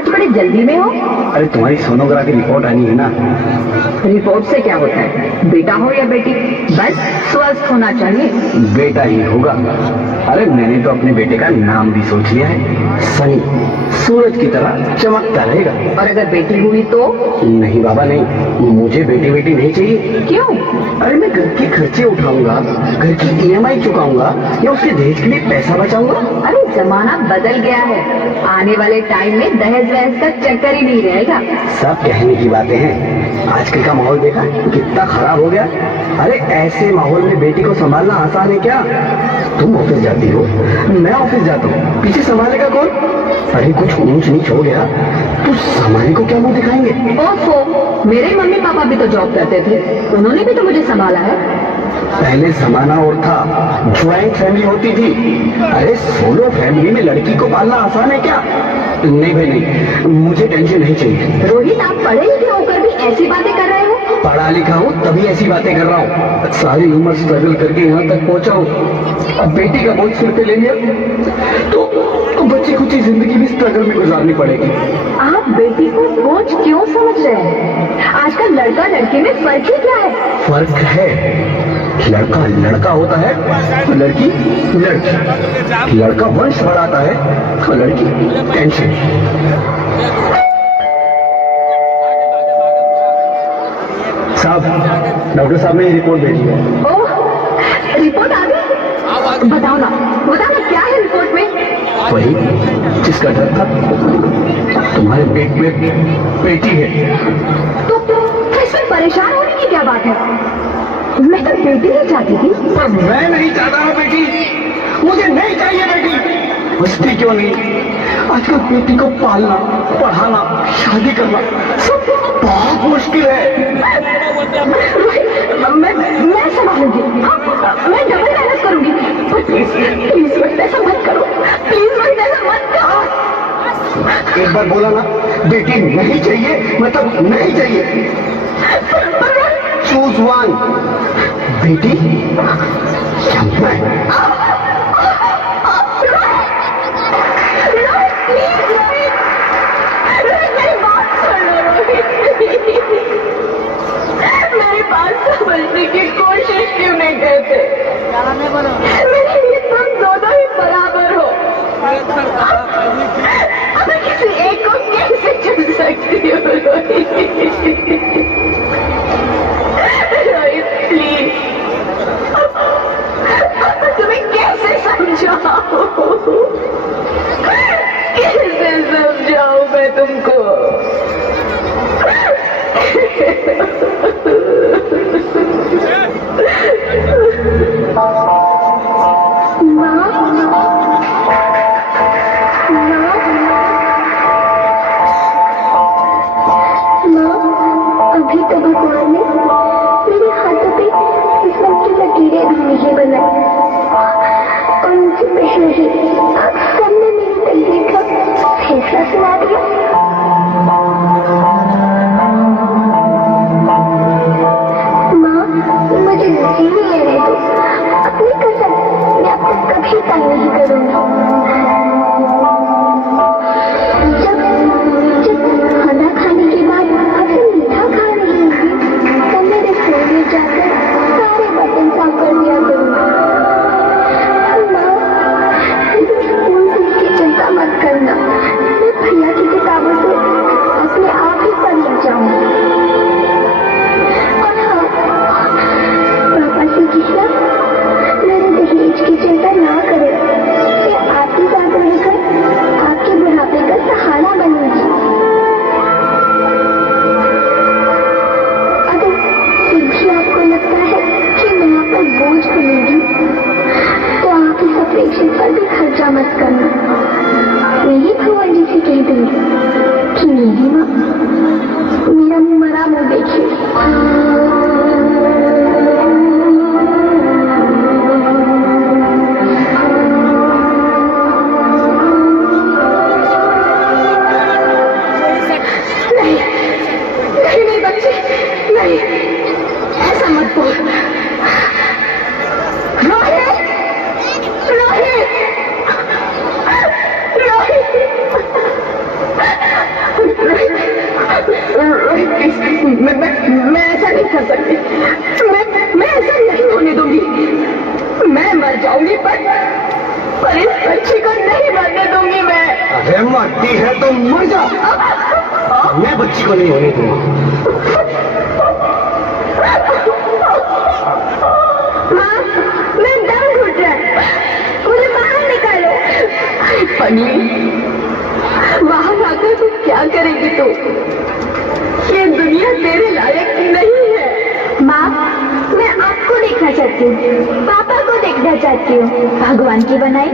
आज बड़े जल्दी में हो? अरे तुम्हारी सोनोग्राफी रिपोर्ट आनी है ना। रिपोर्ट से क्या होता है? बेटा हो या बेटी, बस स्वस्थ होना चाहिए। बेटा ही होगा। अरे मैंने तो अपने बेटे का नाम भी सोच लिया है, सनी, सूरज की तरह चमकता रहेगा। और अगर बेटी हुई तो? नहीं बाबा नहीं, मुझे बेटी बेटी नहीं चाहिए। क्यों? अरे मैं घर के खर्चे उठाऊंगा, घर की ईएमआई चुकाऊंगा या उसके दहेज के लिए पैसा बचाऊंगा। अरे जमाना बदल गया है, आने वाले टाइम में दहेज वहेज का चक्कर ही नहीं रहेगा। सब कहने की बातें हैं, आजकल का माहौल देखा कितना खराब हो गया। अरे ऐसे माहौल में बेटी को संभालना आसान है क्या? तुम ऑफिस जाती हो, मैं ऑफिस जाता हूँ, पीछे संभालेगा कौन? अरे कुछ ऊंच नीच हो गया तो सामान्य को क्या मुंह दिखाएंगे? ओफो, मेरे मम्मी पापा भी तो जॉब करते थे, उन्होंने भी तो मुझे संभाला है। पहले जमाना और था, ज्वाइंट फैमिली होती थी। अरे सोलो फैमिली में लड़की को पालना आसान है क्या? नहीं भाई नहीं, मुझे टेंशन नहीं चाहिए। रोहित, आप पढ़े लिखे होकर भी ऐसी बातें कर रहे हो? पढ़ा लिखा हूँ तभी ऐसी बातें कर रहा हूँ। सारी उम्र स्ट्रगल करके यहाँ तक पहुँचा हूँ, अब बेटी का बोझ सिर पे ले लिया तो बच्ची कुछ ही जिंदगी भी स्ट्रगल में गुजारनी पड़ेगी। आप बेटी को बोझ क्यों समझ रहे हैं? आजकल लड़का लड़की में फर्क ही क्या है? फर्क है, लड़का लड़का होता है, लड़की लड़की। लड़का वंश बढ़ाता है, लड़की टेंशन। साहब, डॉक्टर साहब ने रिपोर्ट भेजी है। ओह, रिपोर्ट आ गई? बताओ ना क्या है रिपोर्ट में? वही जिसका डर था, तुम्हारे पेट में बेटी है। तो इसमें परेशान होने की क्या बात है? मैं तो बेटी नहीं चाहती थी। पर मैं नहीं चाहता हूँ बेटी, मुझे नहीं चाहिए बेटी। बचती क्यों नहीं? आजकल बेटी को पालना, पढ़ाना, शादी करना सब बहुत मुश्किल है। मैं संभालूंगी, मैं डबल मेहनत करूंगी। प्लीज मत ऐसा मत करो, प्लीज मत ऐसा मत करो। एक बार बोला ना, बेटी नहीं चाहिए मतलब नहीं चाहिए। चूज वन, बेटी या मैं। मेरी बात समझने की कोशिश क्यों नहीं करते? मेरे लिए तुम दोनों ही बराबर हो। अब मैं किसी एक को कैसे चुन सकती हूँ? रोहित प्लीज, तुम्हें कैसे समझाऊं? कैसे समझाऊं मैं तुमको? अभी तो भगवान ने मेरे हाथों पे किस्मत की लकीरें नहीं बनाई और उनसे पहले ही सबने मेरी तकदीर का फैसला सुना दिया। माँ, मुझे जीने लेने दो, अपनी कसम मैं आपको कभी तंग नहीं करूंगी। जब खाना खाने के बाद आपसे मीठा खा रही होगी तो मेरे फोन में जाकर सारे बटन साफ कर दिया करूंगा। माँ, स्कूल फीस की चिंता मत करना, मैं भैया की किताबों मैं ऐसा नहीं कर सकती। मैं ऐसा नहीं होने दूंगी। मैं मर जाऊंगी पर इस बच्ची को नहीं मरने दूंगी मैं। अरे मरती है तो मर जा। मैं बच्ची को नहीं होने दूंगा। माँ, मैं दम घुट रहा है, मुझे बाहर निकालो। पनी, बाहर आकर तू क्या करेगी तू? ये दुनिया तेरे लायक नहीं है। माँ, मैं आपको देखना चाहती हूँ, पापा को देखना चाहती हूँ, भगवान की बनाई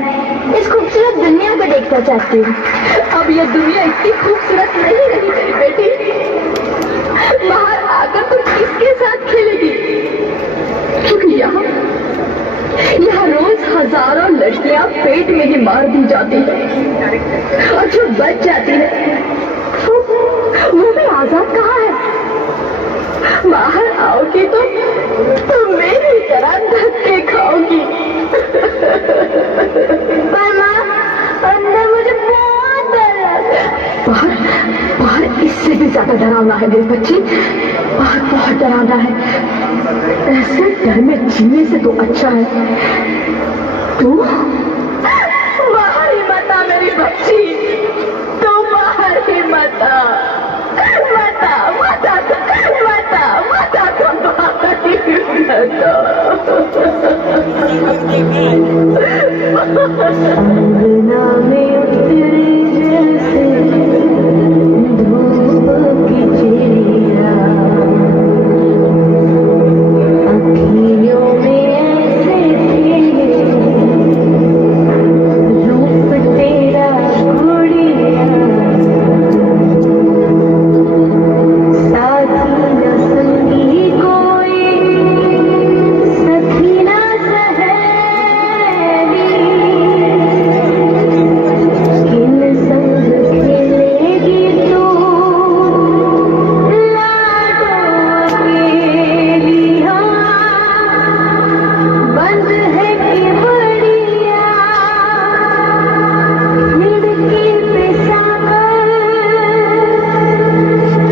इस खूबसूरत दुनिया को देखना चाहती हूँ। अब ये दुनिया इतनी खूबसूरत नहीं रही मेरी बेटी। बाहर आकर तू किसके साथ खेलेगी? क्योंकि यहाँ रोज हजारों लड़कियां पेट में ही मार दी जाती है और जो बच जाती है वो भी आजाद कहाँ है? बाहर आओगी तो मेरी तरह धक्के खाओगी। पर माँ, अंदर मुझे बहुत डर लगता है। बाहर इससे भी ज्यादा डरावना है मेरी बच्ची। बाहर बहुत डरावना है। ऐसे डर में जीने से तो अच्छा है तू बाहर ही मत आ मेरी बच्ची। तू बाहर ही मत आ। अंगना में उतरे जैसे धूप की चिड़िया, अखियों में ऐसे तेरे रूप तेरा गुड़िया, साथी न संगी कोई, सखी न सहेली, किन संग खेलेगी तू लाडो अकेली। बंद है कि बढ़िया खिड़की पे सागर,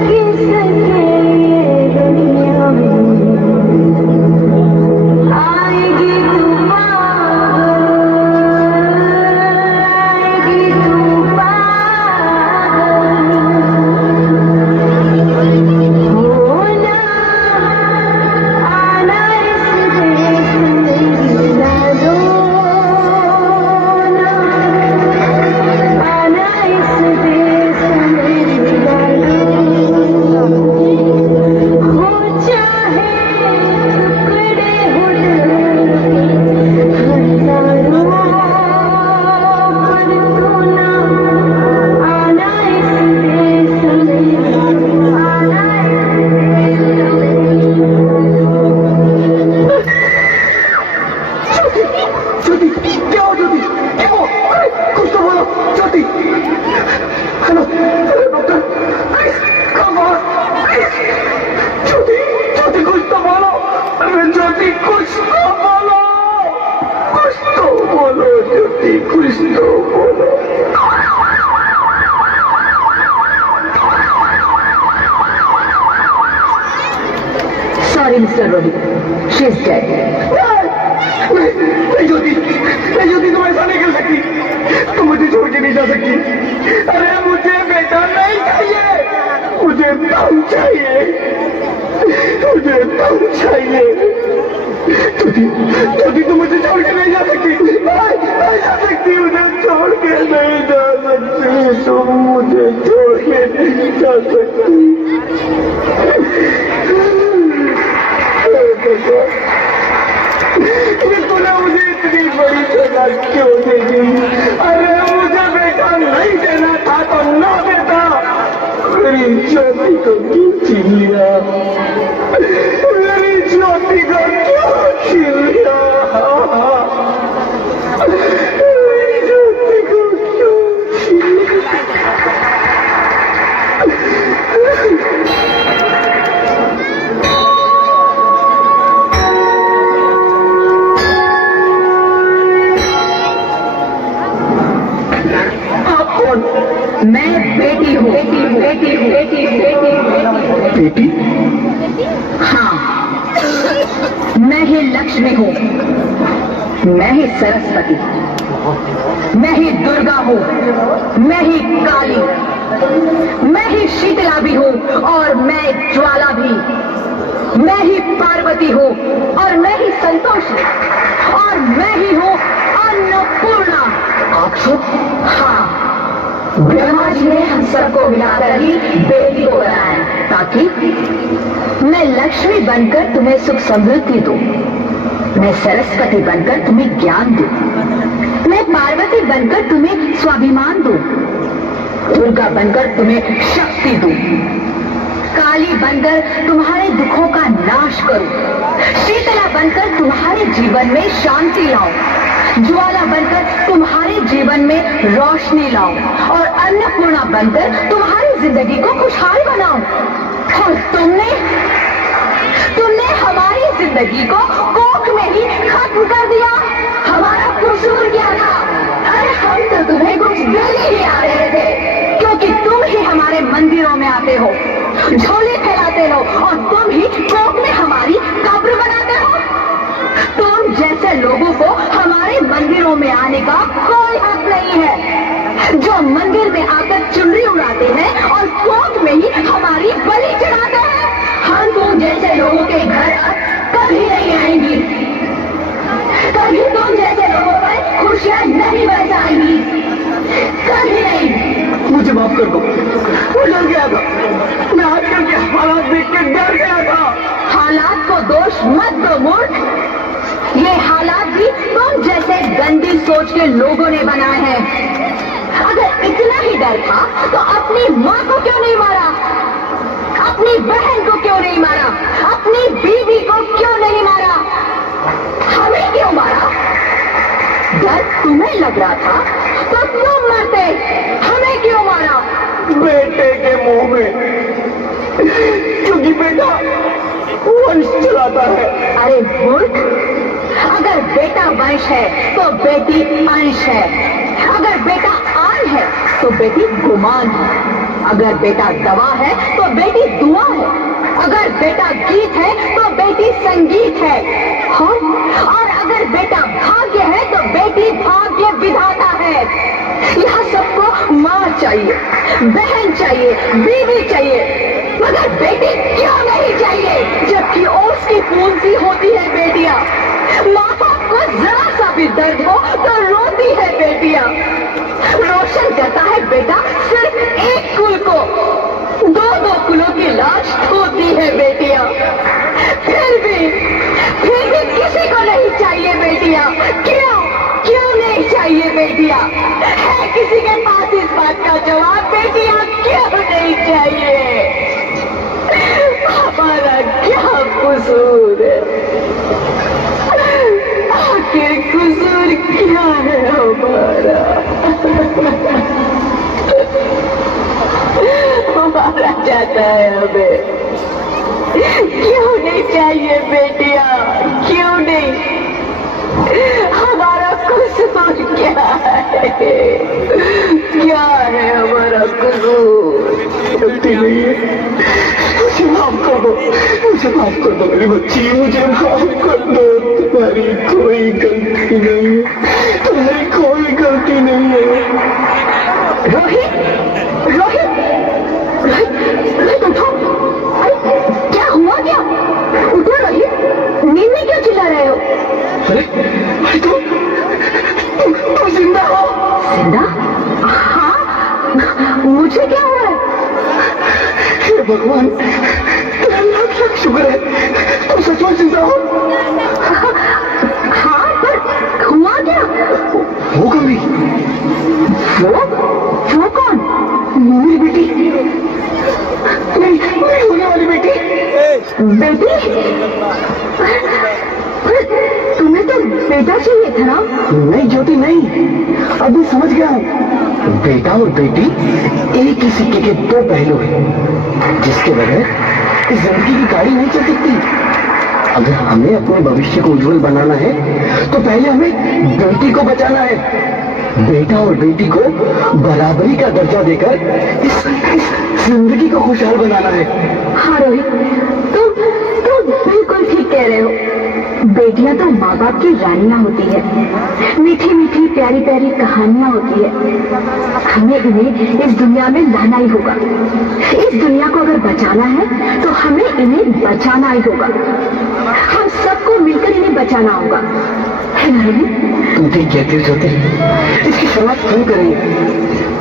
किसके दुनिया में आएगी तू होना आना इस देश में ना रोना, आना इस देश में ना रोना। हो चाहे टुकड़े हो हजारों, पर तू ना आना इस देश में, आना ज्योति, क्या हो ज्योति? क्या हो? अरे कुछ तो बोलो ज्योति। हेलो डॉक्टर, कम ऑन ज्योति, ज्योति कुछ तो बोलो। अरे ज्योति कुछ तो बोलो, कुछ तो बोलो ज्योति, कुछ तो बोलो। Sorry, Mr. Rohit. She's dead. नहीं ज्योति, नहीं ज्योति, तुम ऐसा नहीं कर सकती। तुम मुझे छोड़ के नहीं जा सकती। अरे मुझे बेटा नहीं चाहिए, मुझे दम चाहिए, मुझे दम चाहिए। ज्योति, ज्योति तुम मुझे छोड़ के नहीं जा सकती, नहीं जा सकती, मुझे छोड़ के नहीं जा सकती, तुम मुझे छोड़ के नहीं जा सकती। तूने मुझे इतनी बड़ी सजा क्यों दे दी? अरे मुझे बेटा नहीं देना था तो ना देता। मेरी ज्योति को क्यों छीन लिया? मेरी ज्योति को क्यों छीन लिया? मेरी ज्योति को क्यों छीन लिया? मैं बेटी हूँ। बेटी हूँ। बेटी? हाँ, मैं ही लक्ष्मी हूँ, मैं ही सरस्वती, मैं ही दुर्गा हूँ, मैं ही काली, मैं ही शीतला भी हूँ और मैं ज्वाला भी, मैं ही पार्वती हूँ और मैं ही संतोषी और मैं ही हूँ अन्नपूर्णा। आप सब? हाँ, ब्रह्मा जी ने हम सबको मिलाकर ही बेटी को बनाया ताकि मैं लक्ष्मी बनकर तुम्हें सुख समृद्धि दूं, मैं सरस्वती बनकर तुम्हें ज्ञान दूं, मैं पार्वती बनकर तुम्हें स्वाभिमान दूं, दुर्गा बनकर तुम्हें शक्ति दूं, काली बनकर तुम्हारे दुखों का नाश करूं, शीतला बनकर तुम्हारे जीवन में शांति लाऊं, ज्वाला बनकर तुम्हारे जीवन में रोशनी लाऊं और अन्नपूर्णा बनकर तुम्हारी जिंदगी को खुशहाल बनाऊं। और तुमने हमारी जिंदगी को कोख में ही खत्म कर दिया। हमारा कसूर क्या था? अरे हम तो तुम्हें कुछ दिल ही आ रहे थे, क्योंकि तुम ही हमारे मंदिरों में आते हो, झोली फैलाते हो और तुम ही कोख में हमारी कब्र बनाते हो। तुम जैसे लोगों को हमारे मंदिरों में आने का कोई हक नहीं है, जो मंदिर में आकर चुनरी उड़ाते हैं और कोख में ही हमारी बलि चढ़ाते हैं। हम तुम जैसे लोगों के घर कभी नहीं आएंगी, कभी तुम जैसे लोगों पर खुशियां नहीं बरसाएंगी, कभी नहीं। मुझे माफ कर दो, मैं डर गया था, मैं आजकल के हालात देख के डर गया था। हालात को दोष मत दो मूर्ख, ये हालात भी तुम जैसे गंदी सोच के लोगों ने बनाए हैं। अगर इतना ही डर था तो अपनी माँ को क्यों नहीं मारा, अपनी बहन को क्यों नहीं मारा, अपनी बीवी को क्यों नहीं मारा, हमें क्यों मारा? डर तुम्हें लग रहा था तो तुम मरते, हमें क्यों मारा? बेटे के मुंह में, क्योंकि बेटा वंश चलाता है। अरे मूर्ख, अगर बेटा वंश है तो बेटी अंश है, अगर बेटा आन है तो बेटी गुमान है, अगर बेटा दवा है तो बेटी दुआ है, अगर बेटा गीत है तो बेटी संगीत है, और अगर बेटा भाग्य है तो बेटी भाग्य विधाता है। यहाँ सबको माँ चाहिए, बहन चाहिए, बीवी चाहिए, मगर बेटी क्यों नहीं चाहिए? जबकि ओस की खून सी होती है बेटियां, माँ बाप को जरा सा भी दर्द हो तो रोती है बेटियां। रोशन करता है बेटा सिर्फ एक कुल को, दो कुलों की लाश होती है बेटियां। फिर भी किसी को नहीं चाहिए बेटियां। क्यों नहीं चाहिए बेटियां? है किसी के पास इस बात का जवाब? बेटियां क्यों नहीं चाहिए? हमारा क्या कसूर है? आखिर कसूर क्या है हमारा? हमारा जाता है हमें। क्यों नहीं चाहिए बेटियां? क्यों नहीं? हमारा कसूर क्या है? क्या है हमारा कसूर? गलती नहीं है, मुझे माफ कर दो, मुझे माफ कर दो मेरी बच्ची, मुझे माफ कर दो। तुम्हारी कोई गलती नहीं है, तुम्हारी कोई गलती नहीं है। रोहित, रोहित, रोहित उठो। अरे क्या हुआ? क्या उठो रोहित, नींद में क्यों चिल्ला रहे हो? अरे तुम जिंदा हो? जिंदा? हाँ, मुझे क्या हुआ है? हे भगवान, लाख शुक्र है तुम सचमुच जिंदा हो। हाँ, पर हुआ क्या? वो कौन भी? वो कौन? मेरी बेटी, मेरी होने वाली बेटी। बेटी? तुम्हें तो बेटा चाहिए था ना? नहीं ज्योति नहीं, अभी समझ गया हूँ। बेटा और बेटी एक ही सिक्के के दो पहलू हैं, जिसके बगैर इस जिंदगी की गाड़ी नहीं चल सकती। अगर हमें अपने भविष्य को उज्जवल बनाना है तो पहले हमें बेटी को बचाना है। बेटा और बेटी को बराबरी का दर्जा देकर इस जिंदगी को खुशहाल बनाना है। हाँ रोहित, तुम बिल्कुल ठीक कह रहे हो। बेटियां तो माँ बाप की रानियां होती है, मीठी मीठी प्यारी प्यारी कहानियां होती है। हमें इन्हें इस दुनिया में लाना ही होगा। इस दुनिया को अगर बचाना है तो हमें इन्हें बचाना ही होगा। हम सबको मिलकर इन्हें बचाना होगा, है ना रोहित? तुम ठीक कहते हो ज्योति, इसकी शुरुआत हम करेंगे।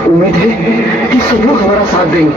उम्मीद है कि सब लोग हमारा साथ देंगे।